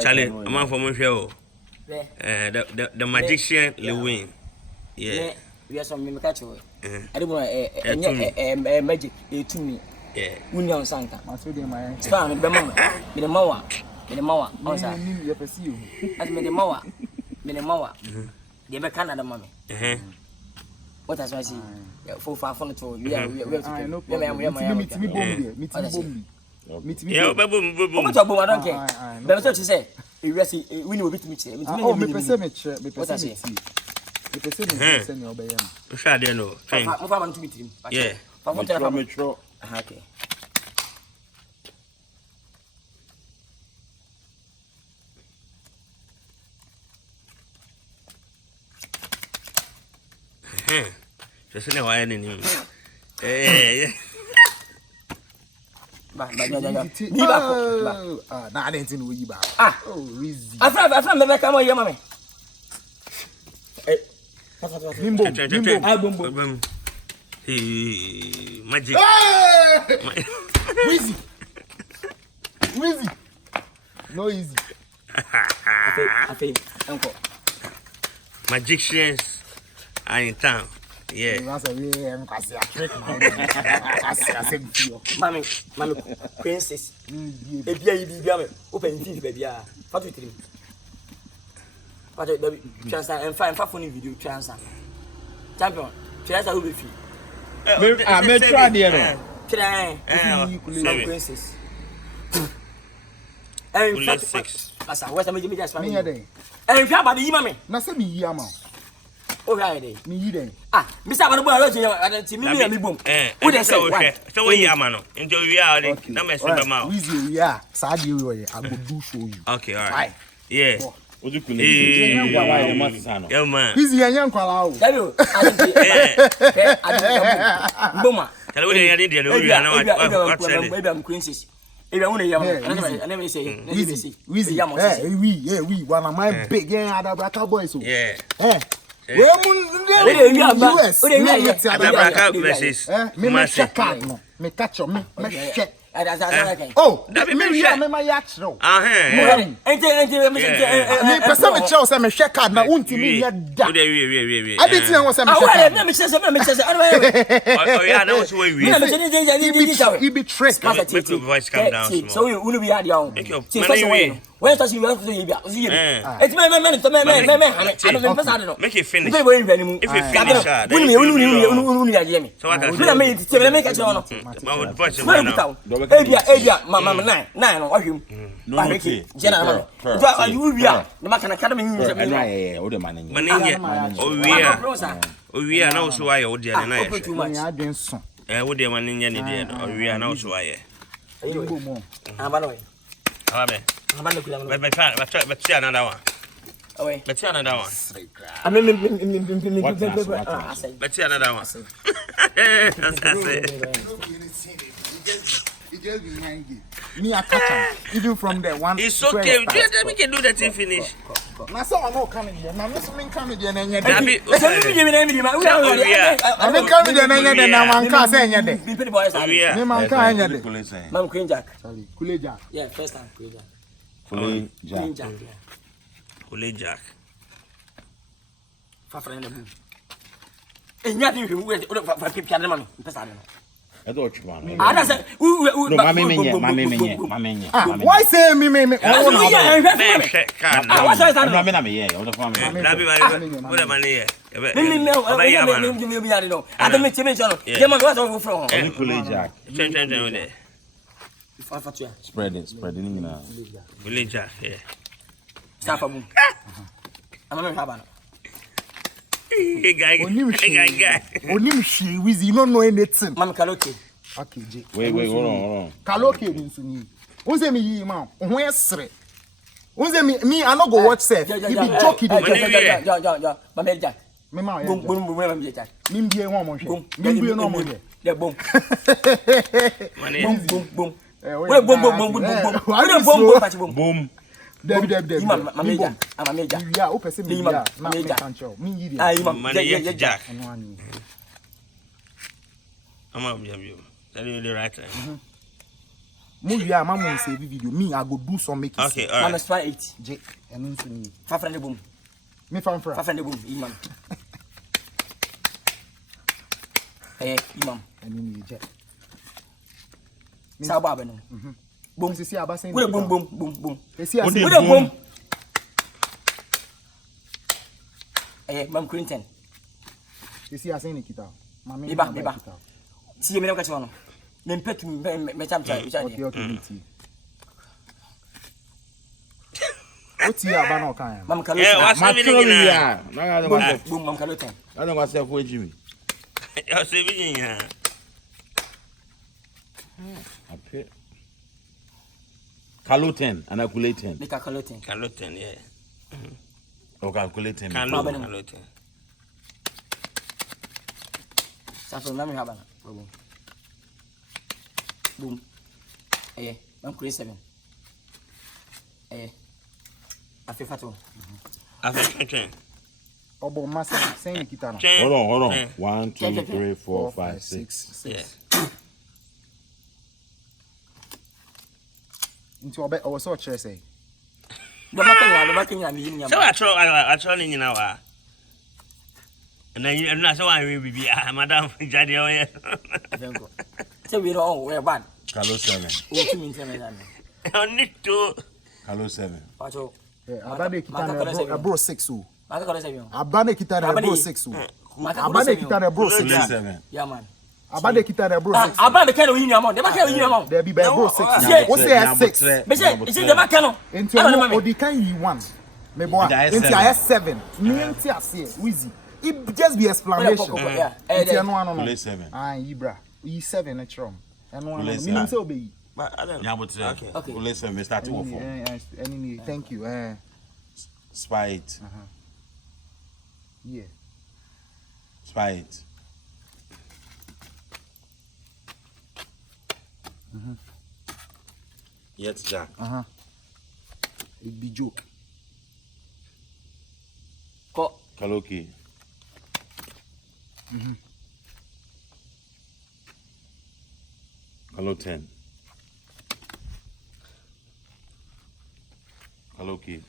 Charlie, I'm on for my show. The magician Lewin. Yeah. We are some catch. I don't want a magic to me. Yeah. Union Santa. I told him my son, the Mawa. The Mawa. You pursue. As made the Mawa. The Mawa. The Canada mommy. What has I see? For far from the tour. We are meet me. Yeah, boom. I don't care. That's what you say. We will beat me. Oh, me percentage. What I say. Me percentage. Send your baby. Shall you know? I want to meet him. Yeah. Okay. Just know why I didn't even. I didn't know you back. Oh, Weezy. I found the come on, your mommy. Limbo. Magic. Weezy. No easy. I think, uncle. Magicians are in town. Yeah. Mommy, princess. Open baby. What we dream? What the transfer and find funny video transfer. Champion, transfer will be free. I may try the princess. And 6. As I was a major just one day. And if you have a mammy, nothing me, Yama. Oh, right, me then. Mr. Abba, me boom. What I say, so we Yamano. Enjoy reality. No mess with the mouth. Easy, yeah. Sad you, I will do show you. Okay, all right. Yeah. What you could young man. Easy and young crowd. Tell you, I Boma. Tell you, I didn't know princess. If I want to I never say, Weezy, we, one of my big other cowboys. Yeah. Me catch me check. Oh, that be me share my yacht no. Me person me chow say me share card na unti me head da. I didn't know what say me share. Oh yeah, now so we. You be trick. Make your voice come down small. So you will be hard down. When does you have to be? It's my make it finish. If you finish hard. So what I make it on. I would watch it now. Ebia, mama 9 on him. No, general. You will be the Macan Academy. We are now so I would do an eye. Too much. I would do one in any day, or we are now so I. But see another one. Let's see another one. I mean, let's see another one. It just behind you. Me a catch him. Even from there one. It's okay. We can do that till finish. Now so I know coming there. Now Miss Min coming there and you. I'm coming there and you now man can say you there. People boys are. Me man can you there. Mam Queen Jack. Kule Jack. Yeah, first time Kule Jack. Kule Jack. Kule Jack. Fafra na bu. Enyadi hwe we for keep can man. Pesa no. I don't want to. I say, Mammy. Why say me? What's Spreading. Village, yeah. Safabu. I'm not having. Guy. Weezy, you don't know anything. Man, Kaloke. Okay, wait, hold on. Kaloke didn't see. Who's me, man? Where's it? Who's me? I not go watch set. You be joking. Yeah. Mamelja. Me ma. Boom. Mimbi one more. Mimbi no more. Yeah, boom. Boom. Wait, boom. Boom. Deb. Mamelja. I'm a major. Yeah, open me. Yeah, major. Me yeah, Jack. I'm up, you. That is the right time. Movie I'm going to save video. Me, I go do some making. Okay, all right. Mama try 8. J. And then 500 boom. Me from 500 boom. Imam. Hey, Imam. And then J. Sababa no. Boom. See, I was saying. Boom, boom, boom, boom, boom. See, I Boom, say. boom. Hey, Mam Quinton. See, I say Nikita. Mami. Iba. See, me no catch one. Me pet me cham chai. Okay, me tea. What's your banner kind? Mam Kalo. Yeah, what's happening now? Boom, Mam Kalo 10. I don't want to say for Jimmy. You're saving here. Kalo 10 and Akule 10. Make a Kalo 10. Kalo 10, yeah. Okay, Akule 10. Kalo 10. Safo na me haba na. Boom. Eh, Mam Kalo 7. Afi fato. Afi 10. Obo massa saying Nikita. Hold on. 1, 2, 3, 4, 5, 6. Yeah. Into obe o so chere say. Do makanya me yin So I try ni na wa. And then you na so I will be madam jadi o ye. Avengo. Say we no we bad. Kalo 7. O tu min teme na. I need to. Kalo 7. Pacho. Abade kita bro 6 o. Maka Kalo 7. Abade kita bro 6 o. Abade kita bro 6. Yeah man. Abade kita bro 6. Abade kind of yin amount. They make yin amount. There be bro 6. Yeah. What say 6? Be say it's the make no. Into odi kan yi 1. Me boy. Into I 7. Me into ase Weezy. It just be explanation. Yeah. Into no. Kalo 7. Ah, Ibra. You 7 na chrom. Eno Kalo me nim say obey. But I don't know. Yeah, but Okay. Kalo 7 we start to work for. Thank you. Spite. Yeah. Spite. Yet Jack. It be joke. Ko Kaloki. Kalo 10. Kaloki.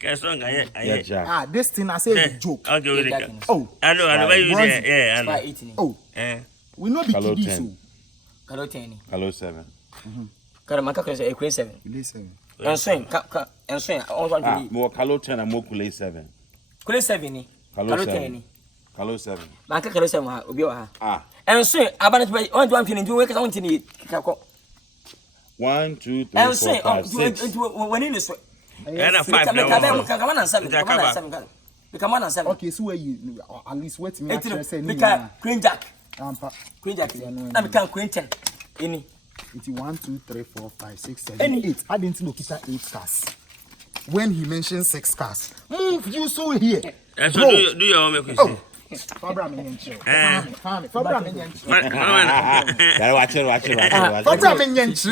Kesong Yet aye. Jack. Ah, this thing I say is joke. Okay, we dey. Oh, I know why you there. Yeah, I know. 18. oh. We know be Kalo kiddies 10. so. Kalo 10. Kalo 7. Kalo maka Kalo 7. Listen. Ensoin on one Ah, to more Kalo 10 and more Kule 7. Kalo 7 ni. Kalo Kalo 7. 10 ni. Kalo 7. Maka Kalo 7 ha obi wa ha. Ah. Ensoin abana to on to amfini ndu we ka on tini kako. 1, 2, 3, 4, 5, 6. When in so. And a 5 now. Come on and 7. Come on and 7. Okay, so where you at least wait me actually say me can Queen Jack. Ampa. Queen Jack. Na me can Queen 10. Any. It's 1, 2, 3, 4, 5, 6, 7, 8. I didn't look at 8 cars. When he mentioned 6 cars, move you so here. So do your own make Oh, Fabra menyenche. Fabra menyenche. Watch it. Fabra menyenche.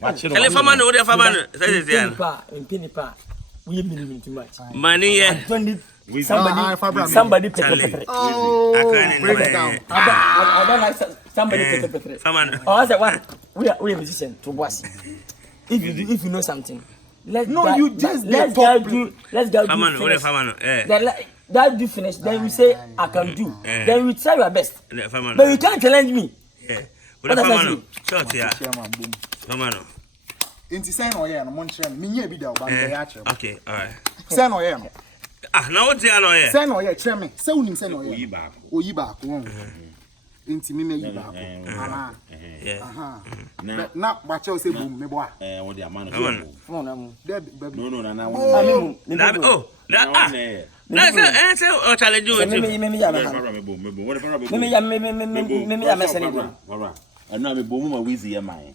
Watch it. Tell fama no dey fama no. Say say In penny pa. We mean too much. money yeah. Somebody pay. Oh, break it down. I don't like somebody pay. Fama no. Oh, I said one. We are musicians to boss. If you know something, let's go Fama no, dey fama no. That do finish, then we say I can do. Then we try our best. Fama no. But you can't challenge me. Yeah. What fama no? Short yeah. Fama no. Inti say no yeah no mon chrem. Me nya bi da oba be ya chrem. Okay, all right. Say no yeah no. Ah, now what you know here? Say no yeah chrem me. Say unim say no yeah. Oyi baako. Inti me me yi baako. Aha. Yeah. Na ba che o say boom me boa. What the man? No. No. Oh, that That's a challenge you. I know I'm boom my Weezy Empire.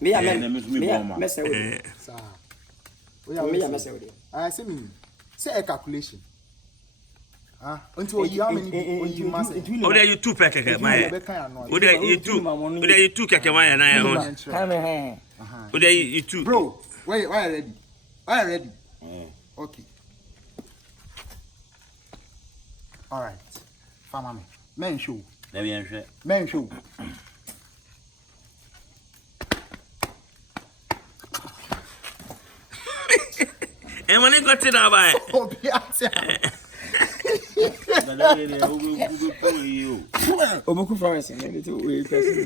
I say a calculation. Until you how many you must. Oh, there you two pack my. Oh, there you two. Oh, there you two kakemaya na. Oh, there you two. Bro, why ready? Why ready? Okay. All right. Family. Men show. Let me answer. Men show. And when I got it now, by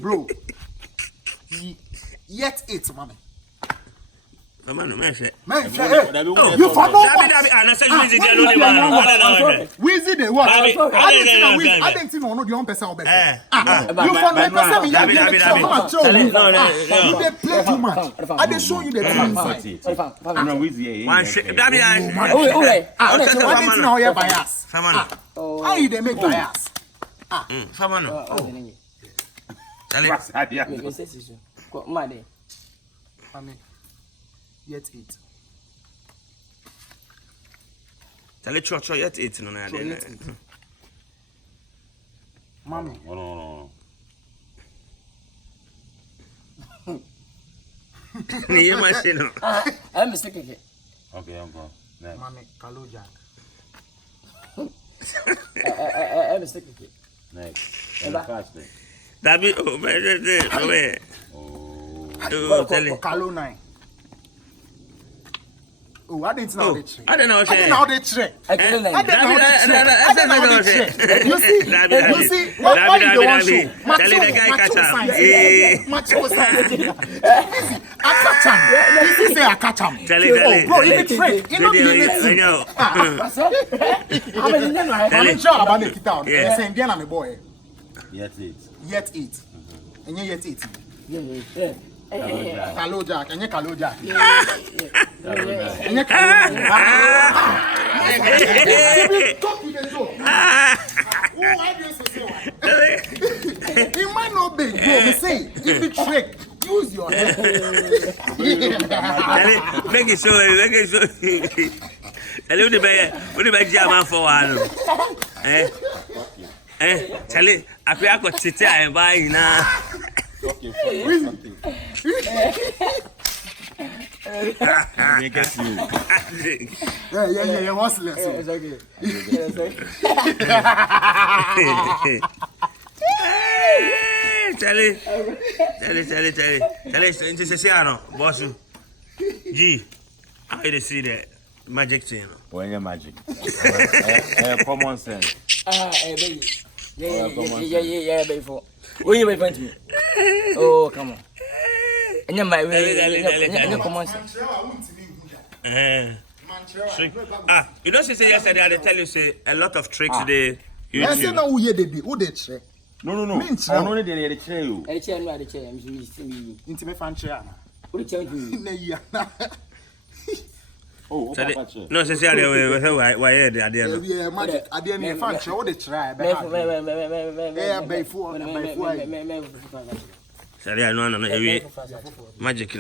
bro. Yet it's mommy. Come on, man. You forgot. Weezy the what? I didn't think no the one person obey. You for me person me you dey play too much. I dey show you the truth. No Weezy. One shit. That be I didn't know you bias. How you dey make bias? Come on. Yet it. Tell it church yet it no na dey. Mommy. No. Ni ye machine. I'm mistaken. Okay, I'm going. Next. Mommy, Kalo Jack. I'm mistaken. Next. That be oh man. Oh, tell it. Kalo 9. Oh, I didn't know the trick. I didn't know the trick. You see, what you don't want to show? Tell the guy catch him. I catch him. This is say I catch him. Tell it. Bro, you the trick. You know I'm sure about the kid out. Saying, "Dear, I'm a boy." Yet it. And you yet it. Yeah. Kalo Jack, and you Kalo Jack. And you talk with the door. It might not be, bro. Me say, if you trick, use your head. Make it show. Tell you the German for one. Tell it. I got to and buy now. Yeah. What's less? Tell it. Boss. G. How you see that magic thing? When you're magic. Common sense. Yeah, before. Where you went to me? Oh, come on. And you're my way. Come on. You don't say yesterday, I tell you say a lot of tricks today. I said no, who they trick? No. I know they tell you. I tell you, Intimate fan chair. What tell you? Oh, no, say why yeah, magic. I didn't fan chair. What they try? No, magic.